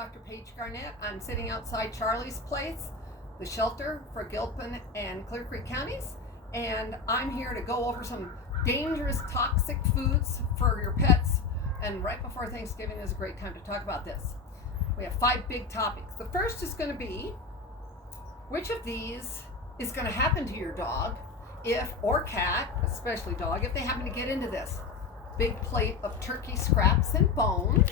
Dr. Paige Garnett. I'm sitting outside Charlie's place, the shelter for Gilpin and Clear Creek counties, and I'm here to go over some dangerous toxic foods for your pets. And right before Thanksgiving is a great time to talk about this. We have 5 big topics. The first is going to be which of these is going to happen to your dog if, or cat, especially dog, if they happen to get into this. Big plate of turkey scraps and bones,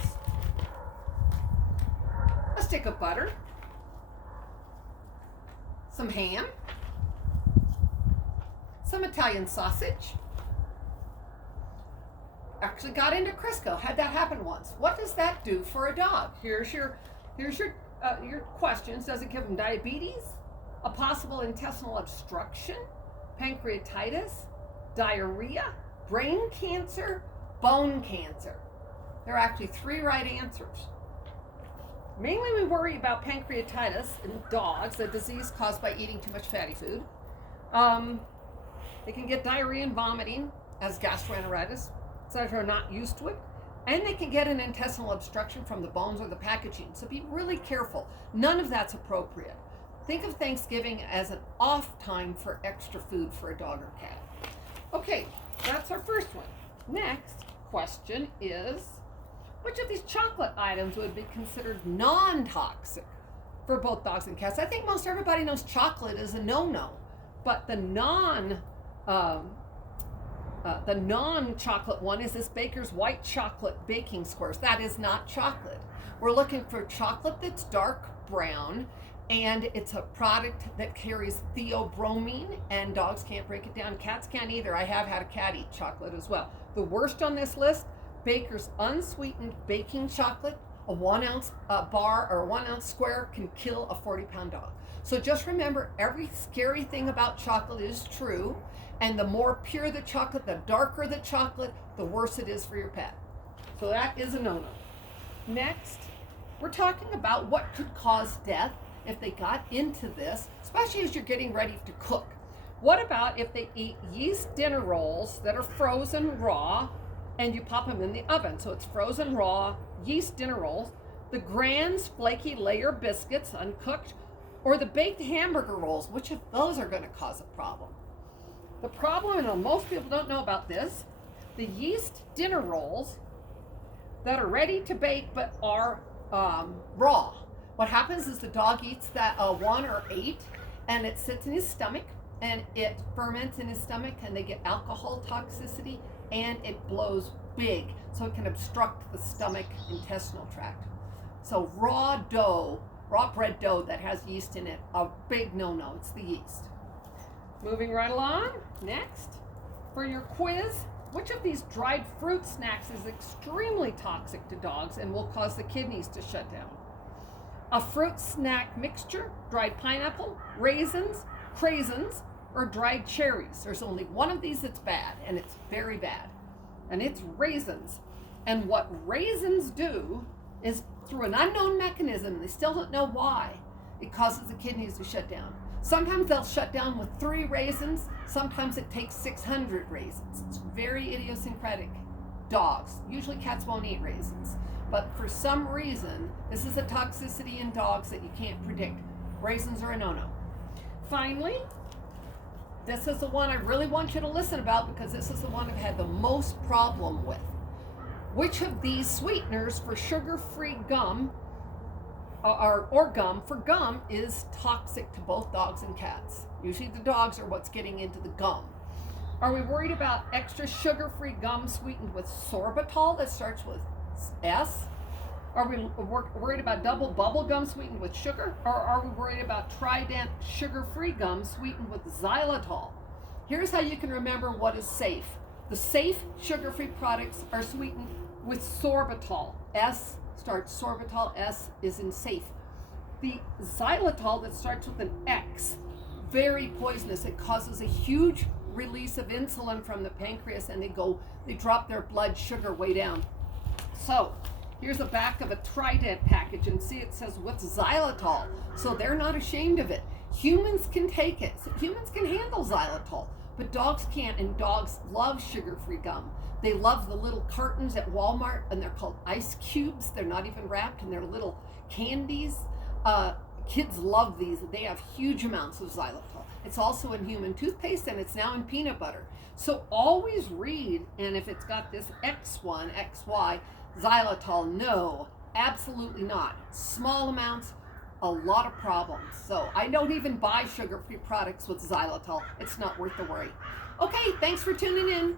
a stick of butter, some ham, some Italian sausage. Actually got into Crisco, had that happen once. What does that do for a dog? Here's your questions. Does it give them diabetes, a possible intestinal obstruction, pancreatitis, diarrhea, brain cancer, bone cancer? There are actually 3 right answers. Mainly we worry about pancreatitis in dogs, a disease caused by eating too much fatty food. They can get diarrhea and vomiting as gastroenteritis, so if they're not used to it. And they can get an intestinal obstruction from the bones or the packaging. So be really careful. None of that's appropriate. Think of Thanksgiving as an off time for extra food for a dog or cat. Okay, that's our first one. Next question is, which of these chocolate items would be considered non-toxic for both dogs and cats? I think most everybody knows chocolate is a no-no, but the non-chocolate one is this Baker's white chocolate baking squares. That is not chocolate. We're looking for chocolate that's dark brown, and it's a product that carries theobromine, and dogs can't break it down. Cats can't either. I have had a cat eat chocolate as well. The worst on this list, Baker's unsweetened baking chocolate. A 1 ounce bar or a 1 ounce square can kill a 40-pound dog. So just remember, every scary thing about chocolate is true, and the more pure the chocolate, the darker the chocolate, the worse it is for your pet. So that is a no-no. Next, we're talking about what could cause death if they got into this, especially as you're getting ready to cook. What about if they eat yeast dinner rolls that are frozen raw and you pop them in the oven? So it's frozen raw yeast dinner rolls, the Grand's flaky layer biscuits uncooked, or the baked hamburger rolls. Which of those are going to cause a problem? The problem, and most people don't know about this, the yeast dinner rolls that are ready to bake but are raw. What happens is the dog eats that 1 or 8, and it sits in his stomach, and it ferments in his stomach, and they get alcohol toxicity, and it blows big, so it can obstruct the stomach intestinal tract. So raw bread dough that has yeast in it, a big no-no. It's the yeast. Moving right along, next, for your quiz, which of these dried fruit snacks is extremely toxic to dogs and will cause the kidneys to shut down? A fruit snack mixture, dried pineapple, raisins, craisins, or dried cherries. There's only one of these that's bad, and it's very bad, and it's raisins. And what raisins do is, through an unknown mechanism, they still don't know why, it causes the kidneys to shut down. Sometimes they'll shut down with 3 raisins. Sometimes it takes 600 raisins. It's very idiosyncratic. Dogs, usually cats won't eat raisins, but for some reason, this is a toxicity in dogs that you can't predict. Raisins are a no-no. Finally, this is the one I really want you to listen about, because this is the one I've had the most problem with. Which of these sweeteners for sugar-free gum or gum for gum is toxic to both dogs and cats? Usually the dogs are what's getting into the gum. Are we worried about extra sugar-free gum sweetened with sorbitol that starts with S? Are we worried about double bubble gum sweetened with sugar? Or are we worried about Trident sugar-free gum sweetened with xylitol? Here's how you can remember what is safe. The safe sugar-free products are sweetened with sorbitol. S starts sorbitol, S is in safe. The xylitol that starts with an X, very poisonous. It causes a huge release of insulin from the pancreas, and they drop their blood sugar way down. So here's the back of a Trident package, and see it says with xylitol. So they're not ashamed of it. Humans can take it. So humans can handle xylitol, but dogs can't, and dogs love sugar-free gum. They love the little cartons at Walmart, and they're called ice cubes. They're not even wrapped, and they're little candies. Kids love these. They have huge amounts of xylitol. It's also in human toothpaste, and it's now in peanut butter. So always read, and if it's got this X1, XY, xylitol, no, absolutely not. Small amounts, a lot of problems. So I don't even buy sugar-free products with xylitol. It's not worth the worry. Okay, thanks for tuning in.